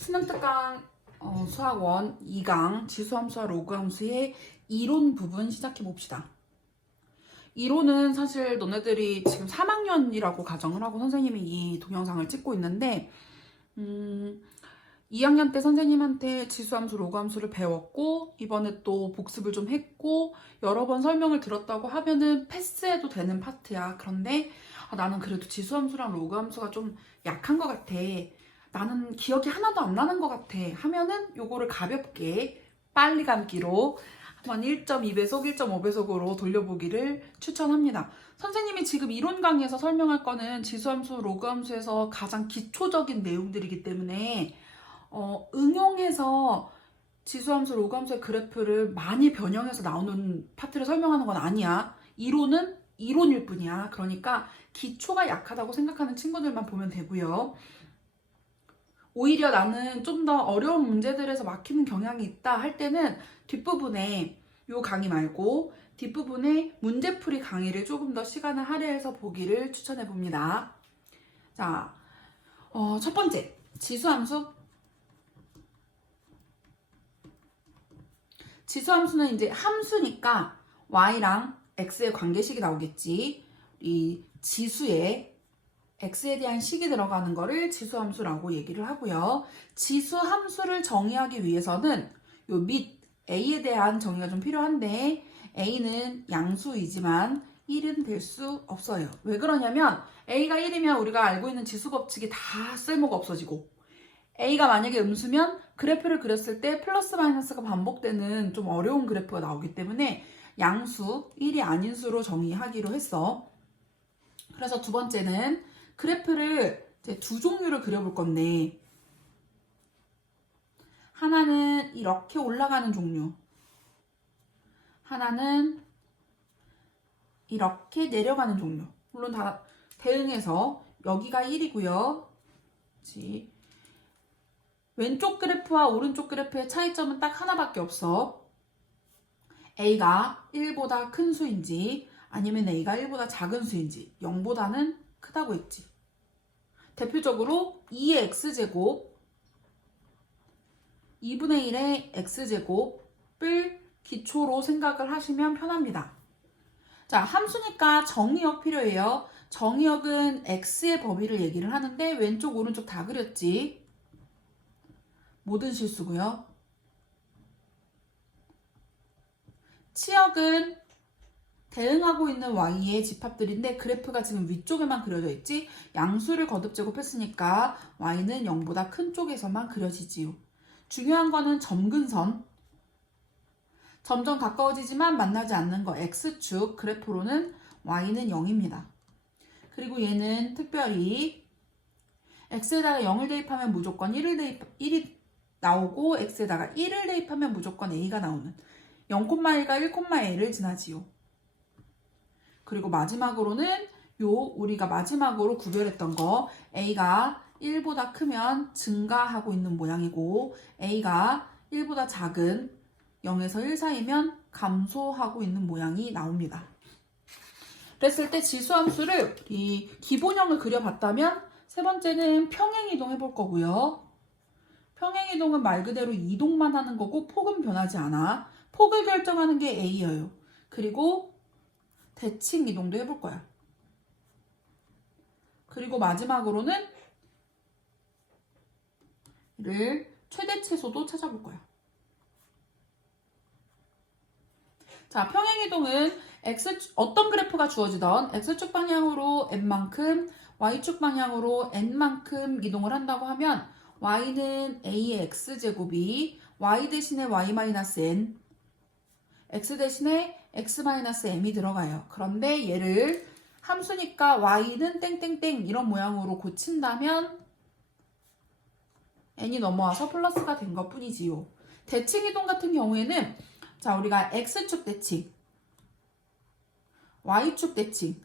수능특강 수학원 2강 지수함수와 로그함수의 이론 부분 시작해 봅시다. 이론은 사실 너네들이 지금 3학년이라고 가정을 하고 선생님이 이 동영상을 찍고 있는데 2학년 때 선생님한테 지수함수, 로그함수를 배웠고 이번에 또 복습을 좀 했고 여러 번 설명을 들었다고 하면은 패스해도 되는 파트야. 그런데 나는 그래도 지수함수랑 로그함수가 좀 약한 것 같아. 나는 기억이 하나도 안 나는 것 같아 하면은 요거를 가볍게 빨리 감기로 한 1.2배속, 1.5배속으로 돌려보기를 추천합니다. 선생님이 지금 이론 강의에서 설명할 거는 지수함수, 로그함수에서 가장 기초적인 내용들이기 때문에 응용해서 지수함수, 로그함수의 그래프를 많이 변형해서 나오는 파트를 설명하는 건 아니야. 이론은 이론일 뿐이야. 그러니까 기초가 약하다고 생각하는 친구들만 보면 되고요. 오히려 나는 좀 더 어려운 문제들에서 막히는 경향이 있다 할 때는 뒷부분에 요 강의 말고 뒷부분에 문제풀이 강의를 조금 더 시간을 할애해서 보기를 추천해 봅니다. 자, 첫 번째 지수함수. 지수함수는 이제 함수니까 y랑 x의 관계식이 나오겠지. 이 지수에 x에 대한 식이 들어가는 거를 지수함수라고 얘기를 하고요. 지수함수를 정의하기 위해서는 요 밑 a에 대한 정의가 좀 필요한데 a는 양수이지만 1은 될 수 없어요. 왜 그러냐면 a가 1이면 우리가 알고 있는 지수 법칙이 다 쓸모가 없어지고 a가 만약에 음수면 그래프를 그렸을 때 플러스 마이너스가 반복되는 좀 어려운 그래프가 나오기 때문에 양수 1이 아닌 수로 정의하기로 했어. 그래서 두 번째는 그래프를 이제 두 종류를 그려볼 건데 하나는 이렇게 올라가는 종류, 하나는 이렇게 내려가는 종류. 물론 다 대응해서 여기가 1이고요. 왼쪽 그래프와 오른쪽 그래프의 차이점은 딱 하나밖에 없어. A가 1보다 큰 수인지 아니면 A가 1보다 작은 수인지 0보다는 크다고 했지. 대표적으로 2의 x제곱 2분의 1의 x제곱을 기초로 생각을 하시면 편합니다. 자, 함수니까 정의역 필요해요. 정의역은 x의 범위를 얘기를 하는데 왼쪽 오른쪽 다 그렸지. 모든 실수고요. 치역은 대응하고 있는 y의 집합들인데 그래프가 지금 위쪽에만 그려져 있지. 양수를 거듭 제곱했으니까 y는 0보다 큰 쪽에서만 그려지지요. 중요한 거는 점근선. 점점 가까워지지만 만나지 않는 거 x축 그래프로는 y는 0입니다. 그리고 얘는 특별히 x에다가 0을 대입하면 무조건 1이 나오고 x에다가 1을 대입하면 무조건 a가 나오는 0,1과 1,a를 지나지요. 그리고 마지막으로는 우리가 마지막으로 구별했던 거 a가 1보다 크면 증가하고 있는 모양이고 a가 1보다 작은 0에서 1 사이면 감소하고 있는 모양이 나옵니다. 그랬을 때 지수함수를 이 기본형을 그려봤다면 세 번째는 평행이동 해볼 거고요. 평행이동은 말 그대로 이동만 하는 거고 폭은 변하지 않아. 폭을 결정하는 게 a예요. 그리고 대칭 이동도 해볼 거야. 그리고 마지막으로는 이를 최대치소도 찾아볼 거야. 자, 평행이동은 어떤 그래프가 주어지던 x축 방향으로 n만큼, y축 방향으로 n만큼 이동을 한다고 하면 y는 a의 x제곱이 y 대신에 y-n, x 대신에 x-m이 들어가요. 그런데 얘를 함수니까 y는 땡땡땡 이런 모양으로 고친다면 n이 넘어와서 플러스가 된 것 뿐이지요. 대칭이동 같은 경우에는 자, 우리가 x축 대칭, y축 대칭,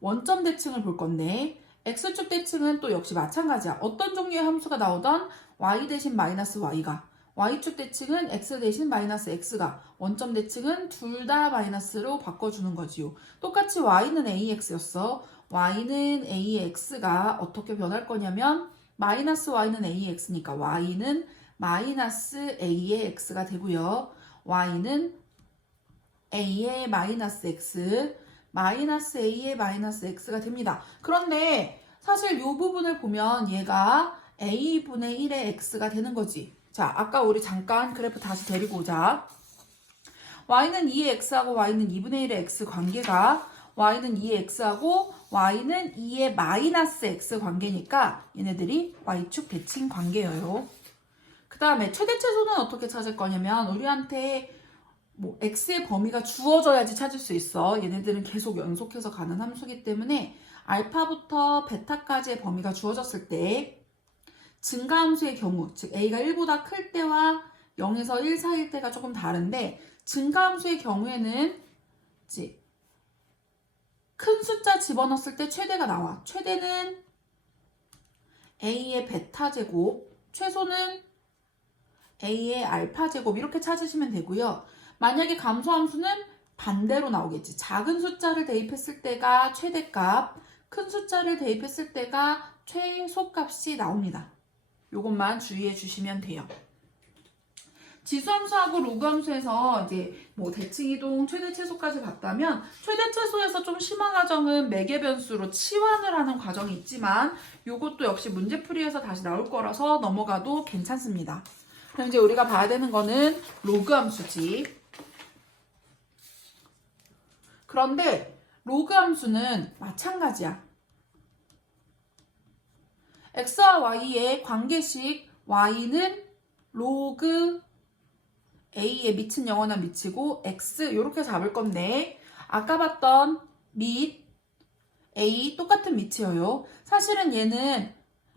원점 대칭을 볼 건데 x축 대칭은 또 역시 마찬가지야. 어떤 종류의 함수가 나오던 y 대신 마이너스 y가, y축 대칭은 x 대신 마이너스 x가, 원점 대칭은 둘 다 마이너스로 바꿔주는 거지요. 똑같이 y는 ax였어. y는 ax가 어떻게 변할 거냐면 마이너스 y는 a의 x니까 y는 마이너스 a의 x가 되고요. y는 a의 마이너스 x, 마이너스 a의 마이너스 x가 됩니다. 그런데 사실 이 부분을 보면 얘가 a분의 1의 x가 되는 거지. 자, 아까 우리 잠깐 그래프 다시 데리고 오자. y는 2의 x하고 y는 2분의 1의 x 관계가 y는 2의 x하고 y는 2의 마이너스 x 관계니까 얘네들이 y축 대칭 관계예요. 그 다음에 최대최소는 어떻게 찾을 거냐면 우리한테 뭐 x의 범위가 주어져야지 찾을 수 있어. 얘네들은 계속 연속해서 가는 함수기 때문에 알파부터 베타까지의 범위가 주어졌을 때 증가함수의 경우, 즉 a가 1보다 클 때와 0에서 1 사이일 때가 조금 다른데 증가함수의 경우에는 큰 숫자 집어넣었을 때 최대가 나와. 최대는 a의 베타 제곱, 최소는 a의 알파 제곱 이렇게 찾으시면 되고요. 만약에 감소함수는 반대로 나오겠지. 작은 숫자를 대입했을 때가 최대값, 큰 숫자를 대입했을 때가 최소값이 나옵니다. 요것만 주의해 주시면 돼요. 지수함수하고 로그함수에서 이제 뭐 대칭이동, 최대 최소까지 봤다면 최대 최소에서 좀 심한 과정은 매개 변수로 치환을 하는 과정이 있지만 요것도 역시 문제풀이에서 다시 나올 거라서 넘어가도 괜찮습니다. 그럼 이제 우리가 봐야 되는 거는 로그함수지. 그런데 로그함수는 마찬가지야. x와 y의 관계식 y는 로그 a에 미친 영원한 미치고 x 이렇게 잡을 건데 아까 봤던 밑 a 똑같은 밑이에요. 사실은 얘는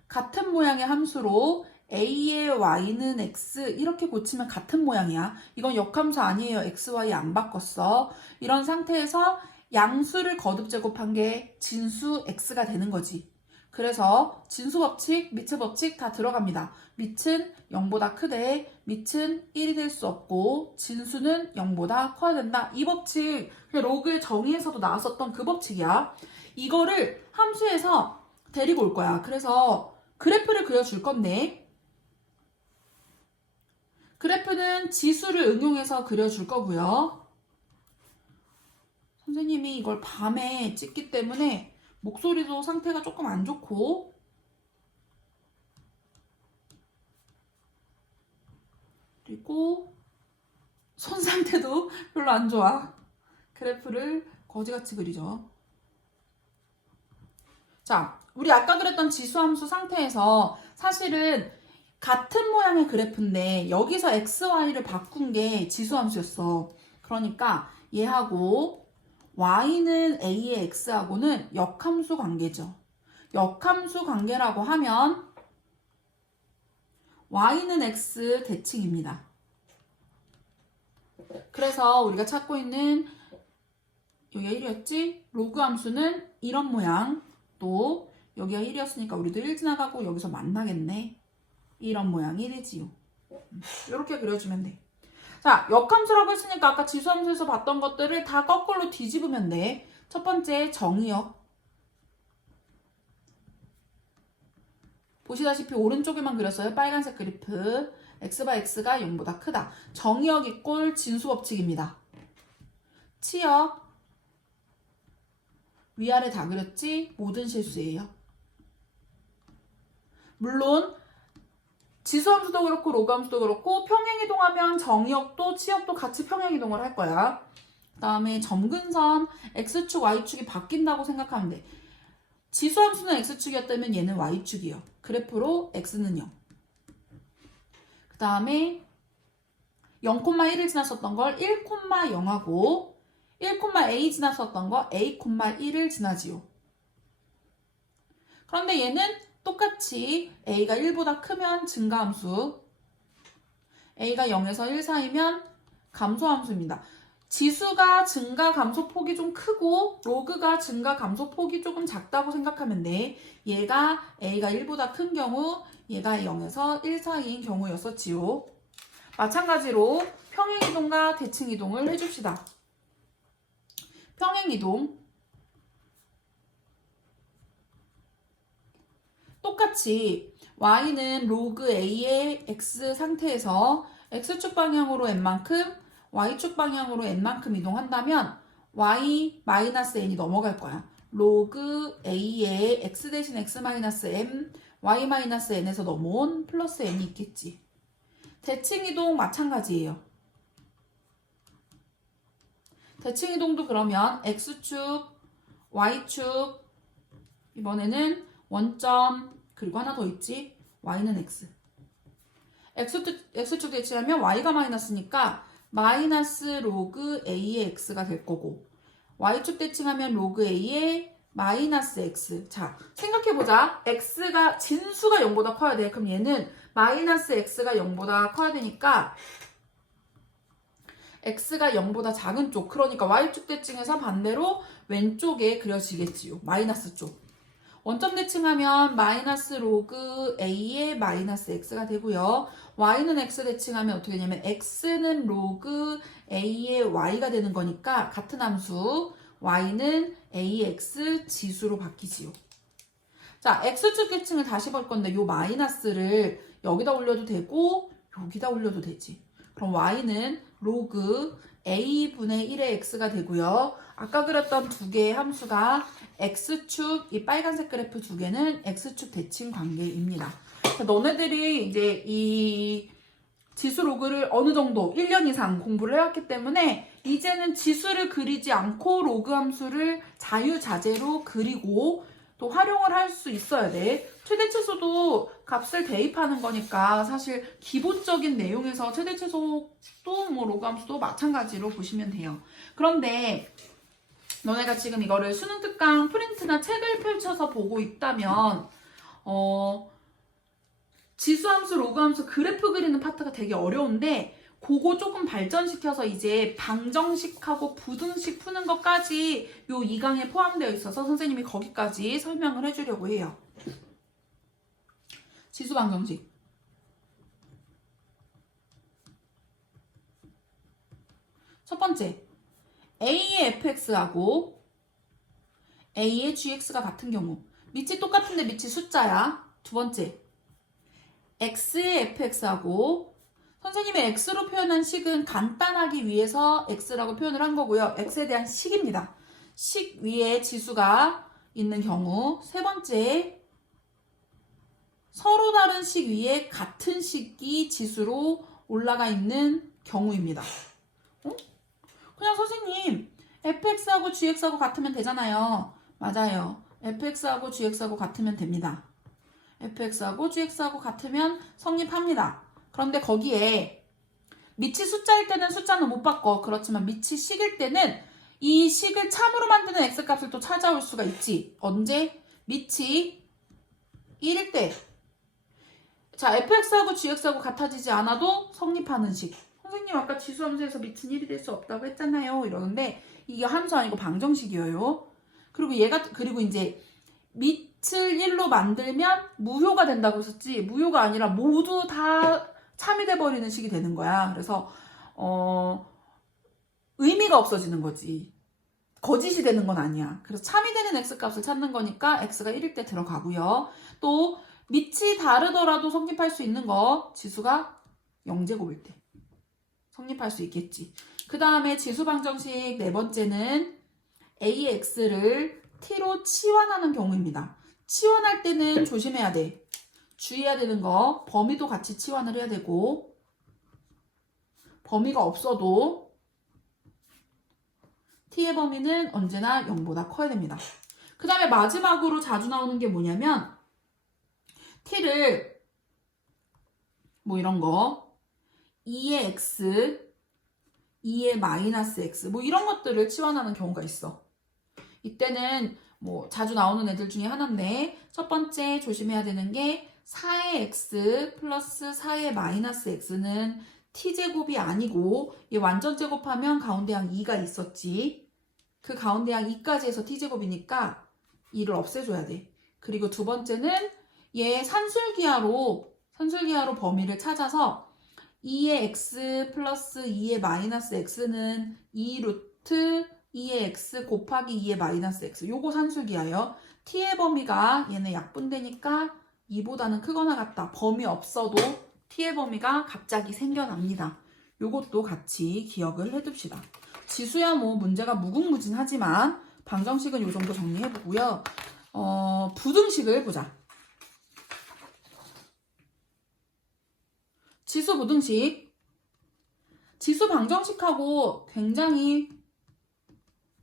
같은 모양의 함수로 a의 y는 x 이렇게 고치면 같은 모양이야. 이건 역함수 아니에요. x, y 안 바꿨어. 이런 상태에서 양수를 거듭 제곱한 게 진수 x가 되는 거지. 그래서 진수 법칙, 밑의 법칙 다 들어갑니다. 밑은 0보다 크되 밑은 1이 될 수 없고 진수는 0보다 커야 된다. 이 법칙 로그의 정의에서도 나왔었던 그 법칙이야. 이거를 함수에서 데리고 올 거야. 그래서 그래프를 그려줄 건데 그래프는 지수를 응용해서 그려줄 거고요. 선생님이 이걸 밤에 찍기 때문에 목소리도 상태가 조금 안 좋고 그리고 손 상태도 별로 안 좋아. 그래프를 거지같이 그리죠. 자, 우리 아까 그랬던 지수함수 상태에서 사실은 같은 모양의 그래프인데 여기서 x, y를 바꾼 게 지수함수였어. 그러니까 얘하고 y는 a의 x하고는 역함수 관계죠. 역함수 관계라고 하면 y는 x 대칭입니다. 그래서 우리가 찾고 있는 여기가 1이었지? 로그 함수는 이런 모양. 또 여기가 1이었으니까 우리도 1 지나가고 여기서 만나겠네. 이런 모양이 되지요. 이렇게 그려주면 돼. 자, 역함수라고 했으니까 아까 지수함수에서 봤던 것들을 다 거꾸로 뒤집으면 돼. 첫 번째 정의역. 보시다시피 오른쪽에만 그렸어요. 빨간색 그래프. x바 x가 0보다 크다. 정의역 이꼴 진수법칙입니다. 치역. 위아래 다 그렸지? 모든 실수예요. 물론 지수함수도 그렇고 로그함수도 그렇고 평행이동하면 정의역도 치역도 같이 평행이동을 할 거야. 그 다음에 점근선 x축, y축이 바뀐다고 생각하면 돼. 지수함수는 x축이었다면 얘는 y축이요. 그래프로 x는 0. 그 다음에 0,1을 지났었던 걸 1,0하고 1,a 지났었던 거 a,1을 지나지요. 그런데 얘는 똑같이 a가 1보다 크면 증가함수, a가 0에서 1 사이면 감소함수입니다. 지수가 증가 감소폭이 좀 크고 로그가 증가 감소폭이 조금 작다고 생각하면 돼. 얘가 a가 1보다 큰 경우 얘가 0에서 1 사이인 경우였었지요. 마찬가지로 평행이동과 대칭이동을 해줍시다. 평행이동 똑같이 y는 로그 a의 x 상태에서 x축 방향으로 n만큼, y축 방향으로 n만큼 이동한다면 y-n이 넘어갈 거야. 로그 a의 x 대신 x-m, y-n에서 넘어온 플러스 n이 있겠지. 대칭 이동 마찬가지예요. 대칭 이동도 그러면 x축, y축, 이번에는 원점, 그리고 하나 더 있지. y는 x. x축 대칭하면 y가 마이너스니까 마이너스 로그 a의 x가 될 거고, y축 대칭하면 로그 a의 마이너스 x. 자, 생각해보자. x가 진수가 0보다 커야 돼. 그럼 얘는 마이너스 x가 0보다 커야 되니까 x가 0보다 작은 쪽, 그러니까 y축 대칭해서 반대로 왼쪽에 그려지겠지요. 마이너스 쪽. 원점 대칭하면 마이너스 로그 a의 마이너스 x가 되고요. y는 x 대칭하면 어떻게 되냐면 x는 로그 a의 y가 되는 거니까 같은 함수 y는 ax 지수로 바뀌지요. 자, x축 대칭을 다시 볼 건데 요 마이너스를 여기다 올려도 되고 여기다 올려도 되지. 그럼 y는 로그 a분의 1의 x가 되고요. 아까 그렸던 두 개의 함수가 x축, 이 빨간색 그래프 두 개는 x축 대칭 관계입니다. 너네들이 이제 이 지수 로그를 어느 정도 1년 이상 공부를 해왔기 때문에 이제는 지수를 그리지 않고 로그 함수를 자유자재로 그리고 또 활용을 할 수 있어야 돼. 최대치수도 값을 대입하는 거니까 사실 기본적인 내용에서 최대치수도 뭐 로그 함수도 마찬가지로 보시면 돼요. 그런데 너네가 지금 이거를 수능 특강 프린트나 책을 펼쳐서 보고 있다면 지수함수, 로그함수, 그래프 그리는 파트가 되게 어려운데 그거 조금 발전시켜서 이제 방정식하고 부등식 푸는 것까지 요 2강에 포함되어 있어서 선생님이 거기까지 설명을 해주려고 해요. 지수 방정식. 첫 번째, A의 fx하고 A의 gx가 같은 경우. 밑이 똑같은데 밑이 숫자야. 두 번째, x의 fx하고 선생님의 x로 표현한 식은 간단하기 위해서 x라고 표현을 한 거고요. x에 대한 식입니다. 식 위에 지수가 있는 경우. 세 번째, 서로 다른 식 위에 같은 식이 지수로 올라가 있는 경우입니다. 그냥 선생님 fx하고 gx하고 같으면 되잖아요. 맞아요. fx하고 gx하고 같으면 됩니다. fx하고 gx하고 같으면 성립합니다. 그런데 거기에 밑이 숫자일 때는 숫자는 못 바꿔. 그렇지만 밑이 식일 때는 이 식을 참으로 만드는 x값을 또 찾아올 수가 있지. 언제? 밑이 1일 때. 자, fx하고 gx하고 같아지지 않아도 성립하는 식. 선생님 아까 지수함수에서 밑은 1이 될 수 없다고 했잖아요. 이러는데 이게 함수 아니고 방정식이에요. 그리고 이제 밑을 1로 만들면 무효가 된다고 했었지. 무효가 아니라 모두 다 참이 돼버리는 식이 되는 거야. 그래서 의미가 없어지는 거지. 거짓이 되는 건 아니야. 그래서 참이 되는 x값을 찾는 거니까 x가 1일 때 들어가고요. 또 밑이 다르더라도 성립할 수 있는 거 지수가 0제곱일 때 성립할 수 있겠지. 그 다음에 지수 방정식 네 번째는 a의 x를 t로 치환하는 경우입니다. 치환할 때는 조심해야 돼. 주의해야 되는 거 범위도 같이 치환을 해야 되고 범위가 없어도 t의 범위는 언제나 0보다 커야 됩니다. 그 다음에 마지막으로 자주 나오는 게 뭐냐면 t를 뭐 이런 거 2의 x, 2의 마이너스 x 뭐 이런 것들을 치환하는 경우가 있어. 이때는 뭐 자주 나오는 애들 중에 하나인데 첫 번째 조심해야 되는 게 4의 x 플러스 4의 마이너스 x는 t제곱이 아니고 얘 완전 제곱하면 가운데 항 2가 있었지. 그 가운데 항 2까지 해서 t제곱이니까 2를 없애줘야 돼. 그리고 두 번째는 얘 산술기하로 범위를 찾아서 2의 x 플러스 2의 마이너스 x는 2 루트 2의 x 곱하기 2의 마이너스 x. 요거 산술기하여 t의 범위가 얘는 약분되니까 2보다는 크거나 같다. 범위 없어도 t의 범위가 갑자기 생겨납니다. 요것도 같이 기억을 해둡시다. 지수야 뭐 문제가 무궁무진하지만 방정식은 요 정도 정리해보고요. 부등식을 보자. 지수 부등식. 지수 방정식하고 굉장히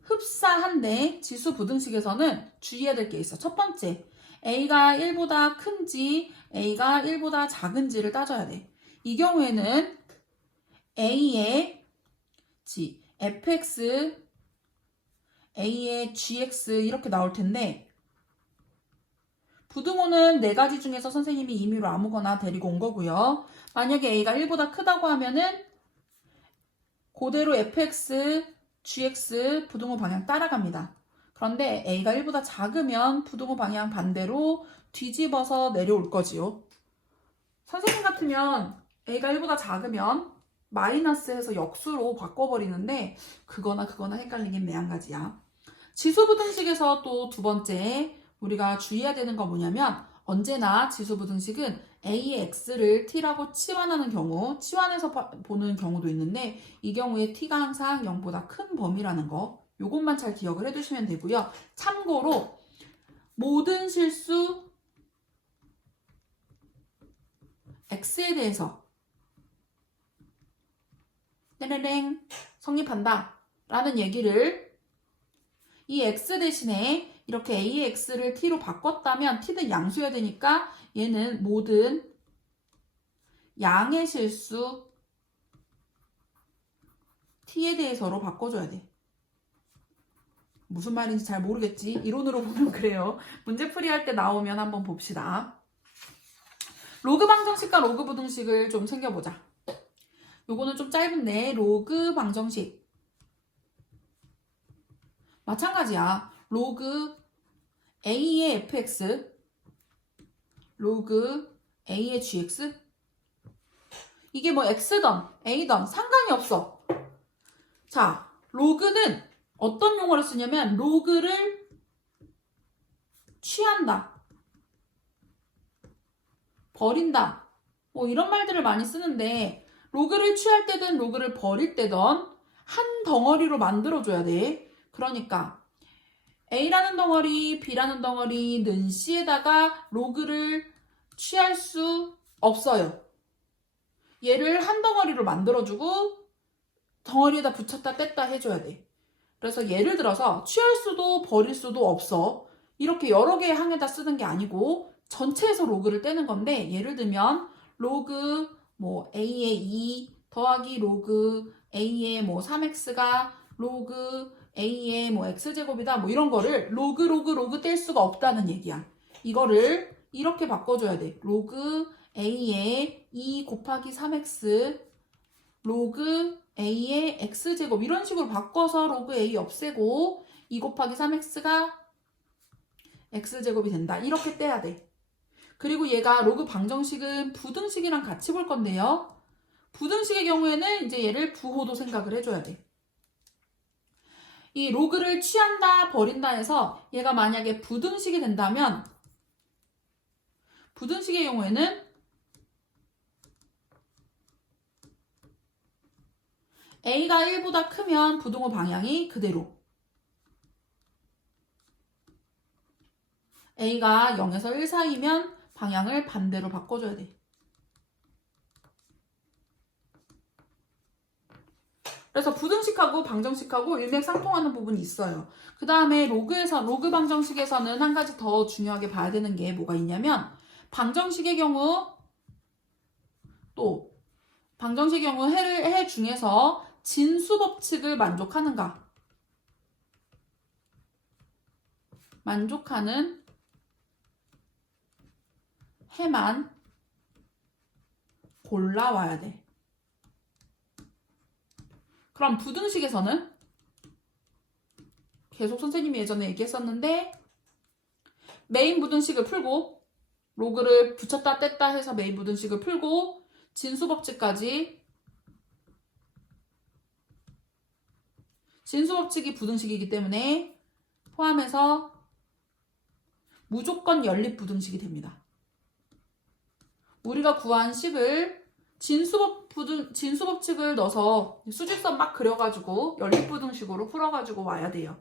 흡사한데 지수 부등식에서는 주의해야 될 게 있어. 첫 번째, a가 1보다 큰지 a가 1보다 작은지를 따져야 돼. 이 경우에는 a의 fx, a의 gx 이렇게 나올 텐데 부등호는 네 가지 중에서 선생님이 임의로 아무거나 데리고 온 거고요. 만약에 a가 1보다 크다고 하면은 그대로 fx, gx 부등호 방향 따라갑니다. 그런데 a가 1보다 작으면 부등호 방향 반대로 뒤집어서 내려올 거지요. 선생님 같으면 a가 1보다 작으면 마이너스해서 역수로 바꿔버리는데 그거나 헷갈리긴 매한가지야. 지수부등식에서 또 두 번째 우리가 주의해야 되는 건 뭐냐면 언제나 지수부등식은 a의 x를 t라고 치환하는 경우, 치환해서 보는 경우도 있는데 이 경우에 t가 항상 0보다 큰 범위라는 거 요것만 잘 기억을 해두시면 되고요. 참고로 모든 실수 x에 대해서 땡땡땡 성립한다 라는 얘기를 이 x 대신에 이렇게 a의 x를 t로 바꿨다면 t는 양수여야 되니까 얘는 모든 양의 실수 t에 대해서로 바꿔줘야 돼. 무슨 말인지 잘 모르겠지? 이론으로 보면 그래요. 문제풀이 할 때 나오면 한번 봅시다. 로그 방정식과 로그 부등식을 좀 챙겨보자. 요거는 좀 짧은데 로그 방정식 마찬가지야. 로그 a의 fx 로그 a의 gx 이게 뭐 x든 a든 상관이 없어. 자, 로그는 어떤 용어를 쓰냐면 로그를 취한다, 버린다 뭐 이런 말들을 많이 쓰는데 로그를 취할 때든 로그를 버릴 때든 한 덩어리로 만들어줘야 돼. 그러니까 A라는 덩어리, B라는 덩어리는 C에다가 로그를 취할 수 없어요. 얘를 한 덩어리로 만들어주고 덩어리에다 붙였다 뗐다 해줘야 돼. 그래서 예를 들어서 취할 수도 버릴 수도 없어. 이렇게 여러 개의 항에다 쓰는 게 아니고 전체에서 로그를 떼는 건데 예를 들면 로그 뭐 A의 2 더하기 로그 A의 뭐 3x가 로그 A의 뭐 x제곱이다 뭐 이런 거를 로그 뗄 수가 없다는 얘기야. 이거를 이렇게 바꿔줘야 돼. 로그 A의 2 곱하기 3x 로그 A의 x제곱 이런 식으로 바꿔서 로그 A 없애고 2 곱하기 3x가 x제곱이 된다. 이렇게 떼야 돼. 그리고 얘가 로그 방정식은 부등식이랑 같이 볼 건데요. 부등식의 경우에는 이제 얘를 부호도 생각을 해줘야 돼. 이 로그를 취한다, 버린다 해서 얘가 만약에 부등식이 된다면 부등식의 경우에는 A가 1보다 크면 부등호 방향이 그대로 A가 0에서 1 사이면 방향을 반대로 바꿔줘야 돼. 그래서 부등식하고 방정식하고 일맥상통하는 부분이 있어요. 그 다음에 로그 방정식에서는 한 가지 더 중요하게 봐야 되는 게 뭐가 있냐면 방정식의 경우 또 방정식의 경우 해 중에서 진수 법칙을 만족하는가? 만족하는 해만 골라와야 돼. 그럼 부등식에서는 계속 선생님이 예전에 얘기했었는데 메인 부등식을 풀고 로그를 붙였다 뗐다 해서 메인 부등식을 풀고 진수 법칙까지 진수 법칙이 부등식이기 때문에 포함해서 무조건 연립 부등식이 됩니다. 우리가 구한 식을 진수법칙을 넣어서 수직선 막 그려가지고 연립부등식으로 풀어가지고 와야 돼요.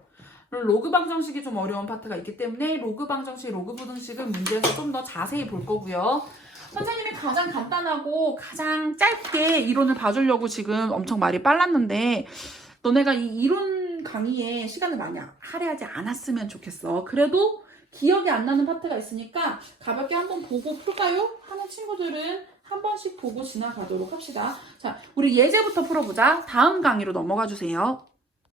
로그 방정식이 좀 어려운 파트가 있기 때문에 로그 방정식, 로그 부등식은 문제에서 좀 더 자세히 볼 거고요. 선생님이 가장 간단하고 가장 짧게 이론을 봐주려고 지금 엄청 말이 빨랐는데 너네가 이 이론 강의에 시간을 많이 할애하지 않았으면 좋겠어. 그래도 기억이 안 나는 파트가 있으니까 가볍게 한번 보고 풀까요? 하는 친구들은 한 번씩 보고 지나가도록 합시다. 자, 우리 예제부터 풀어보자. 다음 강의로 넘어가 주세요.